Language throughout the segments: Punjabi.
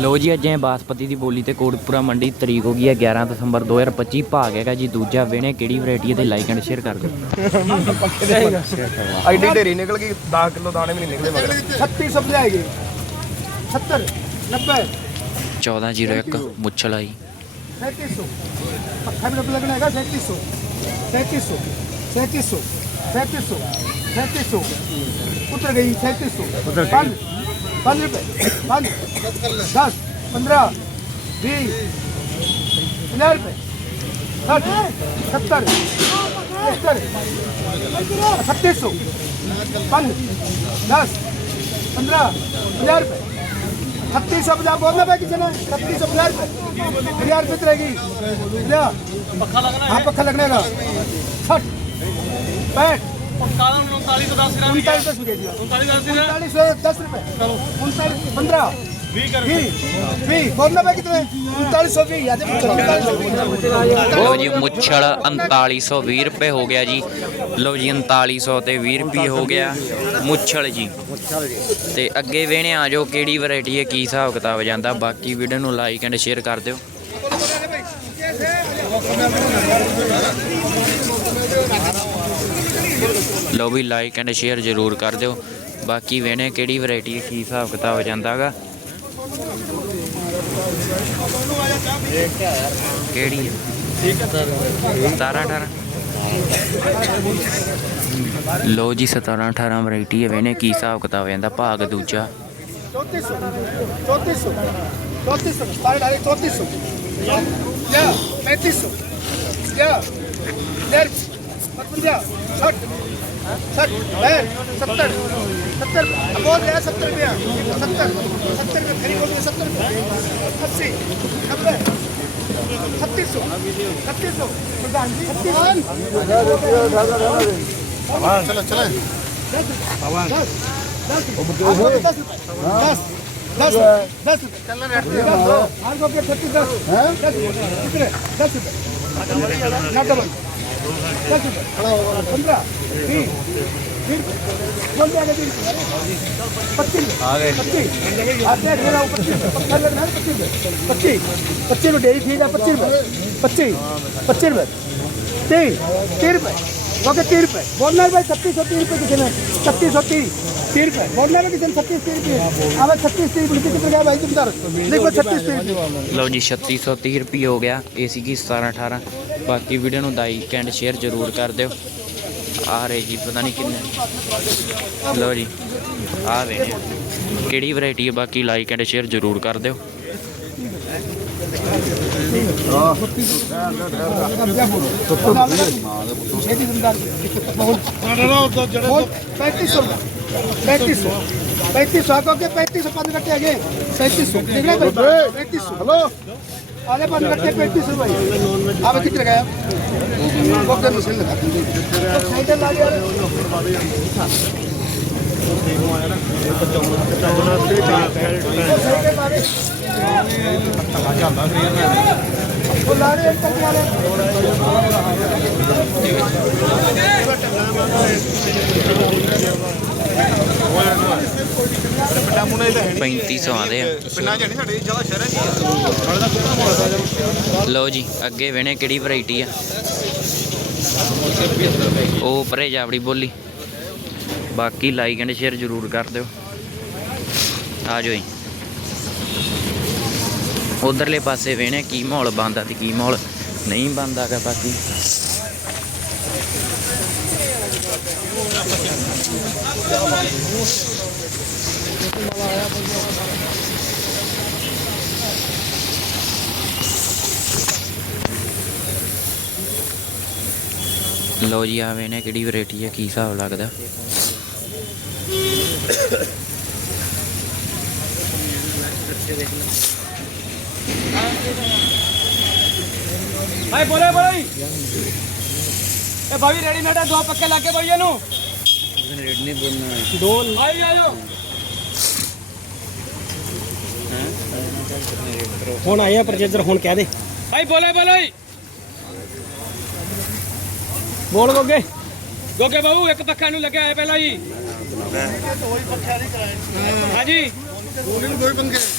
ਲੋ ਜੀ ਅੱਜ ਐ ਬਾਸਪਤੀ ਦੀ ਬੋਲੀ ਤੇ ਕੋਟਪੂਰਾ ਮੰਡੀ ਤਰੀਕ ਹੋ ਗਈ ਹੈ 11 ਦਸੰਬਰ 2025 ਭਾਗ ਹੈਗਾ ਜੀ ਦੂਜਾ ਵੇਣੇ ਕਿਹੜੀ ਵੈਰਾਈਟੀ ਹੈ ਤੇ ਲਾਈਕ ਐਂਡ ਸ਼ੇਅਰ ਕਰ ਦਿਓ। ਆਈਡੀ ਢੇਰੀ ਨਿਕਲ ਗਈ 10 ਕਿਲੋ ਦਾਣੇ ਵੀ ਨਹੀਂ ਨਿਕਲੇ 36 ਸਭ ਲਿਆਏਗੇ 70 90 1401 ਮੁੱਛਲ ਆਈ। 3700 ਪੱਖਾ ਵੀ ਲੱਗਣਾ ਹੈਗਾ 3700 3700 3700 3700 3700 ਗਈ 3700 ਉਤਰ पाँच रुपये पाँच, दस, पंद्रह, बीस पंद्रह रुपये साठ सत्तर सत्तर, छत्तीस सौ, पाँच, दस, पंद्रह हज़ार रुपये छत्तीस सौ पचास, बोलना भाई किसी ने? छत्तीस सौ पचास रुपये हज़ार रुपये रहेगी। क्या पक्का लगना हाँ पक्का लगने का छठ पैंठ उनतालीस दस रुपये दिया उनतालीस सौ दस रुपये उनतालीस पंद्रह बीस बीस बोलना भाई कितने उनतालीस सौ बीस याद है उनतालीस सौ ਲੋ ਜੀ ਮੁੱਛਲ 3920 ਰੁਪਏ ਹੋ ਗਿਆ ਜੀ ਲੋ ਜੀ 3900 ਤੇ 20 ਰੁਪਏ ਹੋ ਗਿਆ ਮੁੱਛਲ ਜੀ ਤੇ ਅੱਗੇ ਵੇਣੇ ਆ ਜਾਓ ਕਿਹੜੀ ਵੈਰਾਈਟੀ ਹੈ ਕੀ ਹਿਸਾਬ ਕਿਤਾਬ ਜਾਂਦਾ ਬਾਕੀ ਵੀਡੀਓ ਨੂੰ ਲਾਈਕ ਐਂਡ ਸ਼ੇਅਰ ਕਰ ਦਿਓ लो भी लाइक एंड शेयर ज़रूर कर दो बाकी वेने के वरायटी की हिसाब किताब हो जाता गा सतारा अठारह लो जी सतारह अठारह वरायटी है वेने की हिसाब किताब हो जाता भाग दूजा चौतीस सौ चौतीस सौ चौतीस सौ पैंतीस सौ चौंतीस सौ क्या पैंतीस सौ क्या डेढ़ पचपन साठ साठ पैर सत्तर सत्तर अब बोल रहे हैं सत्तर रुपया सत्तर सत्तर रुपये खरीद बोल रहे हैं सत्तर रुपये अस्सी नब्बे छत्तीस सौ छत्तीस सौ छत्तीस चलो चलो दस दस दस दस दस चल रहा आठ को छत्तीस दस दस कितने दस रुपये ना डबल दस रुपये पंद्रह बीस बीस बोल दिया बीस पच्चीस पच्चीस आते हैं मेरा पच्चीस पक्का लगना है पच्चीस पच्चीस पच्चीस रुपये डेरी ठीक है पच्चीस रुपये पच्चीस पच्चीस रुपये तीस तीस रुपये ओके तीस रुपये बोलना है भाई छत्तीस सौ तीस रुपये किसी ने छत्तीस सौ तीस तीस रुपये बोलना है किसी ने छत्तीस तीस रुपये अब छत्तीस तीस रुपये कितने गया भाई तुम सर देखो छत्तीस तीस रुपये ਲਓ ਜੀ 3630 ਰੁਪਏ ਹੋ ਗਿਆ ਇਹ ਸੀਗੀ 17 18 ਬਾਕੀ ਵੀਡੀਓ ਨੂੰ ਲਾਈਕ ਐਂਡ ਸ਼ੇਅਰ ਜ਼ਰੂਰ ਕਰ ਦਿਓ ਆ ਰਹੇ ਜੀ ਪਤਾ ਨਹੀਂ ਕਿੰਨੇ ਲਓ ਜੀ ਆ ਵੇ ਕਿਹੜੀ ਵੈਰਾਈਟੀ ਹੈ ਬਾਕੀ ਲਾਈਕ ਐਂਡ ਸ਼ੇਅਰ ਜ਼ਰੂਰ ਕਰ ਦਿਓ पैंतीस सौ पैंतीस सौ पैंतीस सौ आपको के पैंतीस सौ पाँच कट्टे आगे पैंतीस सौ देख रहे हैं भाई पैंतीस सौ हेलो आधे पाँच कट्टे पैंतीस सौ भाई आप कितने गया ओके मशीन लगा 3500 ਆਦੇ ਆ। ਲਓ ਜੀ ਅੱਗੇ ਵੇਣੇ ਕਿਹੜੀ ਵੈਰਾਈਟੀ ਆ। ਉਹ ਪਰੇ ਜਾਵੜੀ ਬੋਲੀ। ਬਾਕੀ ਲਾਈਕ ਐਂਡ ਸ਼ੇਅਰ ਜ਼ਰੂਰ ਕਰ ਦਿਓ। ਆ ਜਾਓ ਜੀ। ਉਧਰਲੇ ਪਾਸੇ ਵੇਣੇ ਕੀ ਮਾਹੌਲ ਬੰਦਾ ਤੇ ਕੀ ਮਾਹੌਲ ਨਹੀਂ ਬੰਦਾ ਗਾ ਬਾਕੀ। ਲਓ ਜੀ, ਆ ਵੇਣੇ ਕਿਹੜੀ ਵੈਰਾਈਟੀ ਹੈ ਕੀ ਹਿਸਾਬ ਲੱਗਦਾ। ਭਾਈ, ਬੋਲੇ ਬੋਲੇ ਇਹ ਭਾਈ ਰੈਡੀਮੇਡ ਹੈ ਦੋ ਪੱਕੇ ਲਾ ਕੇ ਇਹਨੂੰ। ਰੈਡ ਨਹੀਂ ਬੋਲਣਾ ਦੋ ਆਈ ਆਇਓ। ਹੁਣ ਆਇਆ ਪ੍ਰਜੇਦਰ ਹੁਣ ਕਹਿ ਦੇ। ਭਾਈ, ਬੋਲੇ ਬੋਲੇ ਬੋਲ ਗੋਗੇ। ਗੋਗੇ ਬਾਬੂ, ਇੱਕ ਪੱਖਾ ਨੂੰ ਲੱਗਿਆ ਹੈ ਪਹਿਲਾਂ ਜੀ। ਹਾਂਜੀ।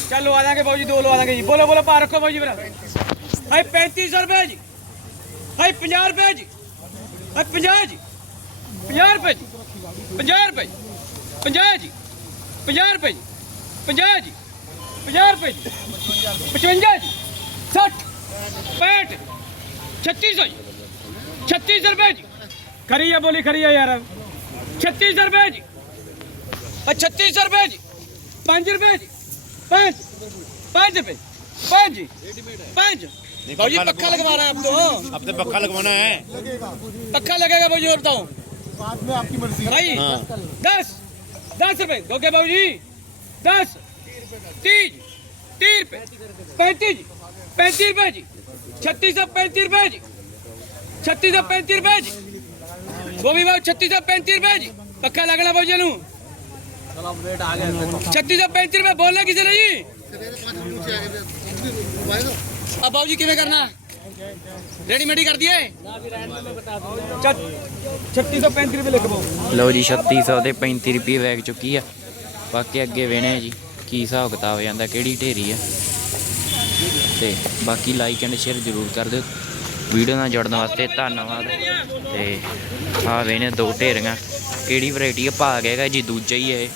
ਚੱਲ ਲਵਾ ਦਾਂਗੇ ਬਾਊ ਜੀ, ਦੋ ਲਵਾ ਦਾਂਗੇ ਜੀ। ਬੋਲੋ ਬੋਲੋ ਪਾ ਰੱਖੋ ਬਾਊ ਜੀ ਫਿਰ ਹਾਈ 3500 ਰੁਪਏ ਜੀ। ਹਾਈ 50 ਰੁਪਏ ਜੀ। ਹਾਈ 50 ਜੀ। 50 ਰੁਪਏ ਜੀ। 50 ਰੁਪਏ ਜੀ। 50 ਜੀ। 50 ਰੁਪਏ ਜੀ। 50 ਜੀ। 50 ਰੁਪਏ ਜੀ। 55 ਜੀ। 60 65 3600 ਜੀ। 3600 ਰੁਪਏ ਜੀ। ਖਰੀ ਆ ਬੋਲੀ, ਖਰੀ ਆ ਯਾਰ। 3600 ਰੁਪਏ ਜੀ। ਆ 3600 ਰੁਪਏ ਜੀ 5 ਰੁਪਏ ਜੀ 5 5 ਰੁਪਏ 5 ਜੀ 5 भाजी पक्का लगवा रहा है अब तो अब तो पक्का लगवाना है पक्का लगेगा भाजी और बताओ बाद में आपकी मर्जी भाई दस दस रुपए ओके बाबू जी दस तीस तीस रुपए पैंतीस पैंतीस रुपए जी छत्तीस सौ पैंतीस रुपए जी छत्तीस सौ पैंतीस रुपए जी गोभी बाबू छत्तीस सौ पैंतीस रुपए जी पक्का लगना बाबू जी छत्तीस सौ पैंतीस रुपये बोलना किसी ने जी? अब बाबू जी किमें करना? रेडीमेडी कर दिए? छत्तीस सौ ਲਓ ਜੀ 3600 ਤੇ 35 ਰੁਪਏ ਵੈਗ ਚੁੱਕੀ ਆ ਬਾਕੀ ਅੱਗੇ ਵੇਣੇ ਜੀ ਕੀ ਹਿਸਾਬ ਕਿਤਾਬ ਜਾਂਦਾ ਕਿਹੜੀ ਢੇਰੀ ਆ ਤੇ ਬਾਕੀ ਲਾਈਕ ਐਂਡ ਸ਼ੇਅਰ ਜ਼ਰੂਰ ਕਰ ਦਿਓ ਵੀਡੀਓ ਨਾਲ ਜੁੜਨ ਵਾਸਤੇ ਧੰਨਵਾਦ। ਤੇ ਆ ਵੇਨੇ ਦੋ ਢੇਰੀਆਂ। ਕਿਹੜੀ ਵੈਰਾਈਟੀ ਆ? ਭਾਗ ਹੈਗਾ ਜੀ ਦੂਜਾ ਹੀ ਹੈ।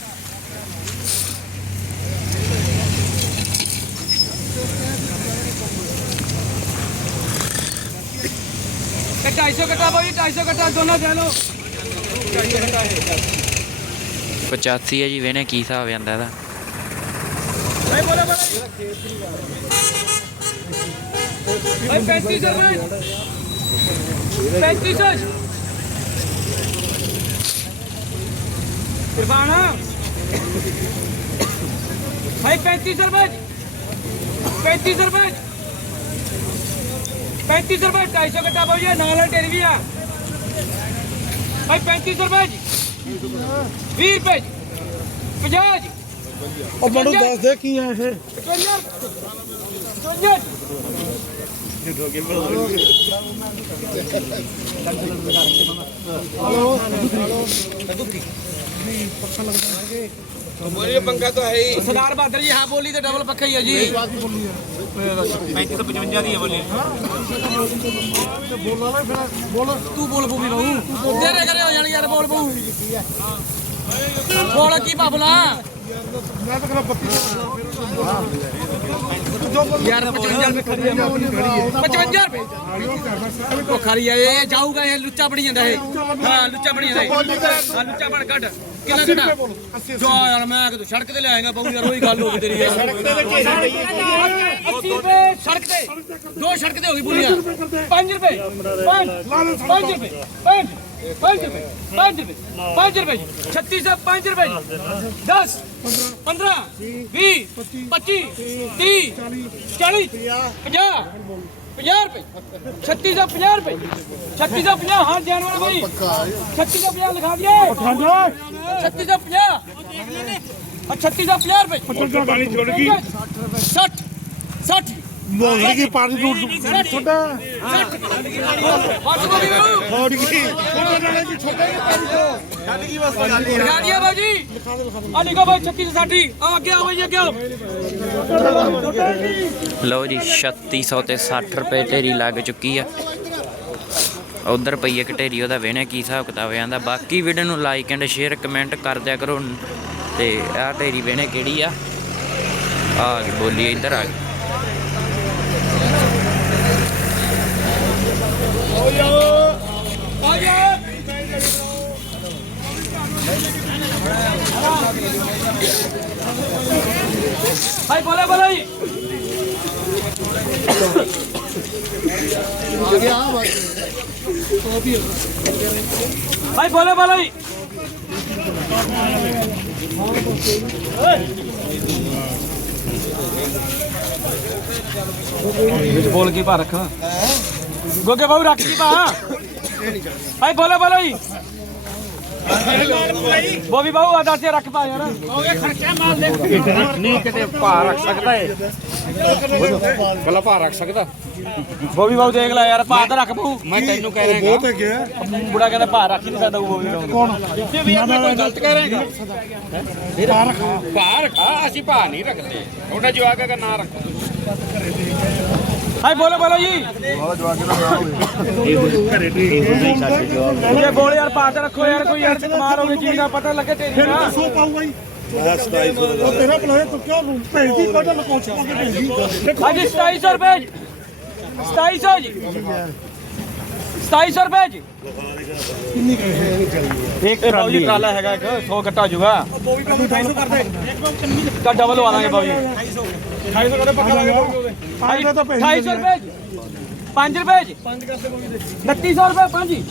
ਤੇ 250 ਕੱਟਾ ਬਾਈ 250 ਕੱਟਾ ਦੋਨੋਂ ਦੇ ਲਓ। 85 ਹੈ ਜੀ ਵੇਨੇ ਕੀ ਹਿਸਾਬ ਆਂਦਾ ਇਹਦਾ। ਓਏ 35 ਸਰ ਓਏ 35 ਸਰ ਕਿਰਪਾਨਾ ਭਾਈ 35 ਸਰ ਬਾਜ 35 ਸਰ ਬਾਜ 35 ਸਰ ਬਾਜ 250 ਘਟਾ ਬੋਝੇ ਨਾਲ ਟੇਰੀ ਵੀ ਭਾਈ 35 ਸਰ ਬਾਜ 20 ਰੁਪਏ 50 ਜੀ ਉਹ ਮੈਨੂੰ ਦੱਸ ਦੇ ਕੀ ਆ ਇਹ 55 बोलिए पंखा तो है ही सरदार बहादुर जी हाँ बोली तो डबल पक्का ही है जी पैंतीस सौ पचवंजा दी है बोली बोल तू बोल पू बहू तेरे करे हो जाने यार बोल बहू बोल की बाबला मैं तो करा पत्ती ਯਾਰ 55 ਰੁਪਏ ਖੜੀ ਹੈ 55 ਰੁਪਏ? ਉਹ ਖੜੀ ਹੈ ਇਹ ਜਾਊਗਾ ਇਹ ਲੁੱਚਾ ਬਣੀ ਜਾਂਦਾ ਇਹ। ਹਾਂ ਲੁੱਚਾ ਬਣੀ ਜਾਂਦਾ ਇਹ। ਹਾਂ ਲੁੱਚਾ ਬਣ ਕੱਢ। ਕਿੰਨਾ ਕੱਢਾ ਜੋ ਯਾਰ ਮੈਂ ਕਿਤੇ ਸੜਕ ਤੇ ਲਿਆਏਗਾ ਬਾਬੂ ਯਾਰ ਉਹੀ ਗੱਲ ਹੋ ਗਈ ਤੇਰੀ ਸੜਕ ਤੇ ਤੇ 80 ਰੁਪਏ ਸੜਕ ਤੇ। ਦੋ ਸੜਕ ਤੇ ਹੋ ਗਈ ਬੁਲੀਆਂ 5 ਰੁਪਏ। 5 5 ਰੁਪਏ। 5 5 ਰੁਪਏ 5 ਰੁਪਏ 5 ਰੁਪਏ 3605 ਰੁਪਏ 10 15 20 25 30 40 50 50 ਰੁਪਏ 3650 ਰੁਪਏ 3650 ਹਾਂ ਜਾਨਵਰ ਭਾਈ 3650 ਲਿਖਾ ਦਿਏ 3650 ਆ 3650 ਰੁਪਏ ਪਾਣੀ ਛੁੱਟ ਗਈ। 60 60 ਮੋਹਰੀ ਕੀ ਪਾਣੀ ਨੂੰ ਛੋਟਾ ਗਈ ਉਹਨਾਂ ਨਾਲੇ ਜੀ। ਛੋਟਾ ਹੀ ਪਾਣੀ ਤੋਂ ਲਿਖਾ ਦਿਆ ਬਾਬੂ ਜੀ ਆ ਲਿਖੋ ਭਾਈ 3660 ਆ ਅੱਗੇ ਆਓ ਜੀ ਅੱਗੇ ਆਓ। ਲਓ ਜੀ 3600 ਤੇ 60 ਰੁਪਏ ਢੇਰੀ ਲੱਗ ਚੁੱਕੀ ਆ। ਉਧਰ ਪਈ ਇੱਕ ਢੇਰੀ ਉਹਦਾ ਵੇਣੇ ਕੀ ਹਿਸਾਬ ਕਿਤਾਬ ਆਂਦਾ ਬਾਕੀ ਵੀਡੀਓ ਨੂੰ ਲਾਈਕ ਐਂਡ ਸ਼ੇਅਰ ਕਮੈਂਟ ਕਰ ਦਿਆ ਕਰੋ। ਤੇ ਆਹ ਢੇਰੀ ਵੇਣੇ ਕਿਹੜੀ ਆ? ਆ ਗਈ ਬੋਲੀ ਇੱਧਰ ਆ ਗਈ। ਆ ਜਾ ਭਾਈ ਬੋਲੇ ਬੋਲੇ ਜੀ। ਭਾਈ ਬੋਲੇ ਬੋਲੇ ਜੀ। ਵਿੱਚ ਬੋਲ ਕੀ ਪਾ ਰੱਖਾਂ? ਗੋਗੇ ਬਾਬੂ ਰੱਖ ਕੀ ਪਾ? ਭਾਈ ਬੋਲੇ ਬੋਲੇ ਜੀ। ਬੋਬੀ ਬਾਹੂ ਆ ਦੱਸ ਰੱਖ ਪਾ ਯਾਰ। ਨਹੀਂ ਕਿਤੇ ਭਾਰ ਰੱਖ ਸਕਦਾ ਏ। ਭਲਾ ਭਾਰ ਰੱਖ ਸਕਦਾ। ਬੋਬੀ ਬਾਹੂ ਦੇਖ ਲੈ ਯਾਰ ਪਾ ਤਾਂ ਰੱਖ ਬਾਹੂ ਮੈਂ ਤੈਨੂੰ ਕਹਿ ਰਿਹਾ ਬਹੁਤ ਹੈਗਾ ਬੁੜਾ ਕਹਿੰਦਾ ਭਾਰ ਰੱਖ ਹੀ ਨਹੀਂ ਸਕਦਾ ਉਹ ਬੋਬੀ ਬਾਹੂ। ਕੌਣ? ਵੀ ਆਪਾਂ ਕੋਈ ਗਲਤ ਕਹਿ ਰਹੇਗਾ ਭਾਰ ਰੱਖਾ ਅਸੀਂ ਭਾਰ ਨਹੀਂ ਰੱਖਦੇ। ਉਹਦਾ ਜਵਾਕ ਅਗਰ ਨਾ ਰੱਖੋ। ਹਾਏ ਬੋਲੋ ਬੋਲੋ ਜੀ। ਇਹ ਬੋਲ ਯਾਰ ਪਾ ਤਾਂ ਰੱਖੋ ਯਾਰ ਕੋਈ ਯਾਰ ਕਮਾਲ ਹੋ ਗਈ ਚੀਜ਼ ਦਾ ਪਤਾ ਲੱਗੇ ਤੇਰੀ ਨਾ ਸੋ ਪਾਊਗਾ ਜੀ। ਉਹ ਤੇਰਾ ਬੁਲਾਇਆ ਤੂੰ ਕਿਉਂ ਭੇਜਦੀ ਕੋਟਾ ਲਕੋਚ ਪਾ ਕੇ ਭੇਜਦੀ ਹਾਂਜੀ 2700 ਰੁਪਏ ਜੀ। 2700 ਜੀ। 2700 ਰੁਪਏ ਜੀ। ਕਿੰਨੀ ਇੱਕ ਬਾਬੂ ਜੀ ਟਰਾਲਾ ਹੈਗਾ ਇੱਕ 100 ਕੱਟਾ ਜੂਗਾ। ਬੋਬੀ ਤੂੰ 250 ਕਰ ਦੇ ਤਾਂ ਡਬਲ ਲਵਾ ਦਾਂਗੇ ਬਾਬੂ ਜੀ। 250 ਕਦੇ ਪੱਕਾ ਲਾਂਗੇ ਉਹਦੇ। 250 ਰੁਪਏ ਜੀ 5 ਰੁਪਏ ਜੀ 5 ਕਰਦੇ ਬੋਬੀ ਦੇ 3200 ਰੁਪਏ 5 ਜੀ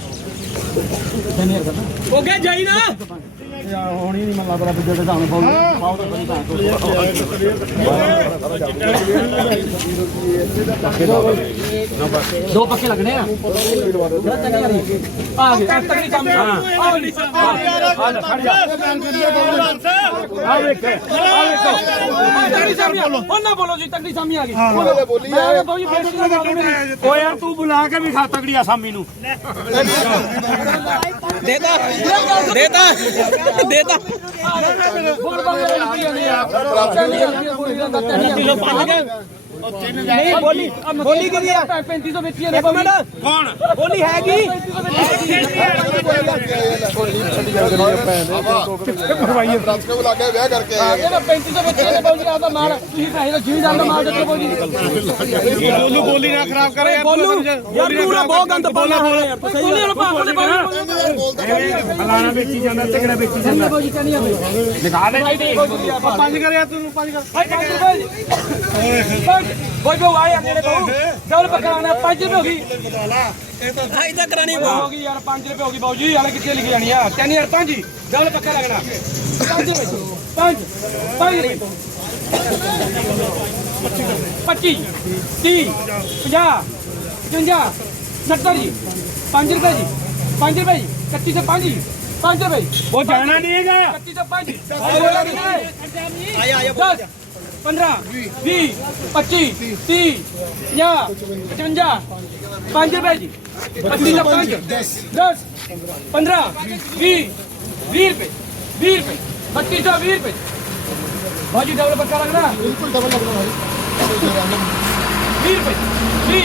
ਹੋ ਗਿਆ ਜਾਈ ਨਾ। ਹੁਣ ਹੀ ਨਹੀਂ ਮੰਨ ਲੱਗਦਾ ਵੀ ਜਿਹੜੇ ਸਾਨੂੰ ਬੋਲ ਪਾਉ ਤਾਂ ਬੜੀ ਤਾਂ ਦੋ ਪੱਕੇ ਲੱਗਣੇ ਆ। ਆ। ਗਏ। ਤੱਕ ਨਹੀਂ ਕੰਮ। ਆ ਨਹੀਂ ਖੜ ਜਾ ਆ ਵੇਖ ਆ। ਵੇਖੋ ਤਕੜੀ ਸਾਮੀ ਉਹ ਨਾ ਬੋਲੋ ਜੀ ਤਕੜੀ ਸਾਮੀ ਆ। ਗਈ ਬੋਲੋ ਬੋਲੀ ਆ। ਬਾਬੂ ਜੀ ਬੇਇੱਜ਼ਤੀ ਨਾ ਕਰੋ ਓ ਯਾਰ ਤੂੰ ਬੁਲਾ ਕੇ ਵੀ ਖਾ ਤਗੜੀ ਆਸਾਮੀ ਨੂੰ ਦੇਤਾ ਦੇਤਾ ਦੇਤਾ ਬੋਲ ਬੰਦੇ ਜਾਂਦੀ ਆ। ਨਹੀਂ ਬੋਲੀ ਬੋਲੀ ਕਿਹਦੀ ਆ 3500 ਵੇਚੀ ਨੇ ਬਾਬੂ ਕੌਣ ਬੋਲੀ ਹੈਗੀ ਦੱਸ ਕੇ ਬੁਲਾ ਕੇ ਵਿਆਹ ਕਰਕੇ ਆ ਗਿਆ ਨਾ 3500 ਵੇਚੀ ਨੇ ਬਾਬੂ ਜੀ ਆਦਾ ਮਾਲ ਤੁਸੀਂ ਪੈਸੇ ਦਾ ਜੀ ਜਾਂਦਾ ਮਾਲ ਦਿੱਤੇ ਬਾਬੂ ਜੀ ਬੋਲੂ ਬੋਲੀ ਨਾ ਖਰਾਬ ਕਰ ਯਾਰ ਬੋਲੂ ਯਾਰ ਤੂੰ ਨਾ ਬਹੁਤ ਗੰਦ ਪਾਉਣਾ ਯਾਰ ਸਹੀ ਬੋਲੀ ਨਾ ਪਾ ਬੋਲੇ ਫਲਾਣਾ ਵੇਚੀ ਜਾਂਦਾ ਤਗੜਾ ਵੇਚੀ ਜਾਂਦਾ ਬਾਬੂ ਲਿਖਾ ਦੇ ਪੰਜ ਕਰ ਯਾਰ ਤੂੰ ਪੰਜ ਕਰ ਪੰਜ ਜੀ ਪੰਜ ਬੋਈ ਬੋ ਆਏ ਨੇੜੇ ਬਾਬੂ ਡਬਲ ਪਕਾਣਾ 5 ਰੁਪਏ ਹੋ ਗਈ। ਹਾਈ ਤਾਂ ਕਰਾਣੀ ਹੋ ਗਈ ਯਾਰ 5 ਰੁਪਏ ਹੋ ਗਈ ਬਾਬੂ ਜੀ ਹਾਲੇ ਕਿੱਥੇ ਲਿਖੀ ਜਾਣੀ ਆ? 3000 5 ਹੀ। ਡਬਲ ਪੱਕਾ ਲੱਗਣਾ। 5 ਰੁਪਏ। 5 5 ਰੁਪਏ। 25 30 50 55 70 ਜੀ। 5 ਰੁਪਏ ਜੀ। 5 ਰੁਪਏ ਜੀ। 31 ਸੇ 5 ਜੀ। 5 ਰੁਪਏ ਉਹ ਜਾਣਾ ਨਹੀਂ ਹੈਗਾ। 31 ਸੇ 5 ਆਇਆ ਆਇਆ 10 15 20 25 30 50 55 5 ਰੁਪਏ ਜੀ। 25 ਸੇ 5 10 10 15 20 20 ਰੁਪਏ 20 ਰੁਪਏ 32 ਸੇ 20 ਰੁਪਏ। ਬਾਜੀ ਡਬਲ ਪੱਕਾ ਲੱਗਣਾ। ਬਿਲਕੁਲ ਡਬਲ ਲੱਗਣਾ ਭਾਈ। 20 ਰੁਪਏ 20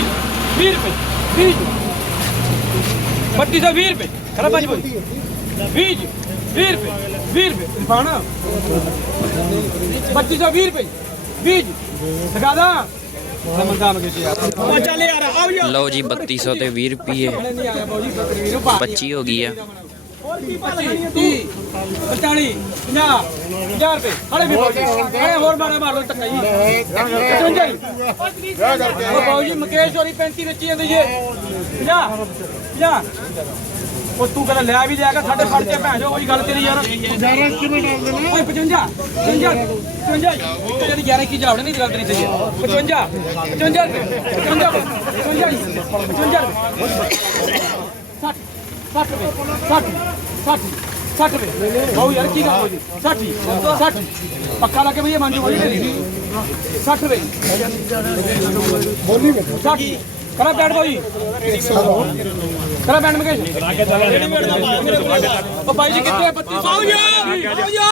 20 ਰੁਪਏ 20 ਬੱਤੀ ਸੌ 20 ਰੁਪਏ। ਖੜਾ ਪੰਜ ਬੋਲ। 20 20 ਰੁਪਏ 20 ਰੁਪਏ। ਪਾਣਾ। ਬੱਤੀ ਸੌ 20 ਰੁਪਏ। 20 ਲਗਾ ਦਾ। ਸਮਝਦਾ ਮੈਂ ਕਿਸੇ ਯਾਰ ਉਹ ਚੱਲ ਯਾਰ ਆਓ ਯਾਰ ਲਓ ਜੀ 3200 ਤੇ 20 ਰੁਪਏ। ਨਹੀਂ ਆਇਆ ਬਾਊ ਜੀ ਬੱਕਰੀ ਨੂੰ ਪਾ 25 ਹੋ ਗਈ ਆ 30 40 50 50 ਰੁਪਏ। ਹਲੇ ਵੀ ਬਾਊ ਜੀ ਹਲੇ ਹੋਰ ਮਾਰਾ ਮਾਰ ਲੋ ਟੱਕਾ ਜੀ। 55 ਜੀ। ਵਿਆਹ ਕਰਕੇ ਉਹ ਬਾਊ ਜੀ ਮੁਕੇਸ਼ ਹੋਰੀ 35 ਵੇਚੀ ਜਾਂਦੀ ਜੇ। 50 50 ਉਹ ਤੂੰ ਕਹਿੰਦਾ ਲੈ ਵੀ ਲਿਆ ਕੇ ਸਾਡੇ ਫੜ ਕੇ ਭੈਣ ਜੋ ਉਹੀ ਗੱਲ ਤੇਰੀ ਯਾਰ। ਜਾਰਾ ਕਿਵੇਂ ਡਾਲ ਦੇਣਾ ਓਏ 55 55 55 ਤੇਰੀ 11 ਕੀ ਜਾਵੜ ਨਹੀਂ ਗੱਲ ਤੇਰੀ ਸਹੀ ਹੈ। 55 55 ਰੁਪਏ 55 55 55 60 60 ਰੁਪਏ। 60 60 60 ਰੁਪਏ। ਬਾਊ ਯਾਰ, ਕੀ ਗੱਲ ਹੋ ਜੀ 60 60 ਪੱਕਾ ਲਾ ਕੇ ਭਈਆ ਮੰਜੂ ਬੋਲੀ ਤੇਰੀ? 60 ਰੁਪਏ। ਬੋਲੀ 60 ਕਰਾ ਬੈਠ ਬਾਈ ਕਰਾ ਬੈਠ ਮਕੇ ਉਹ ਬਾਈ ਜੀ ਕਿੱਥੇ 3200 ਆਓ ਯਾਰ ਆਓ ਯਾਰ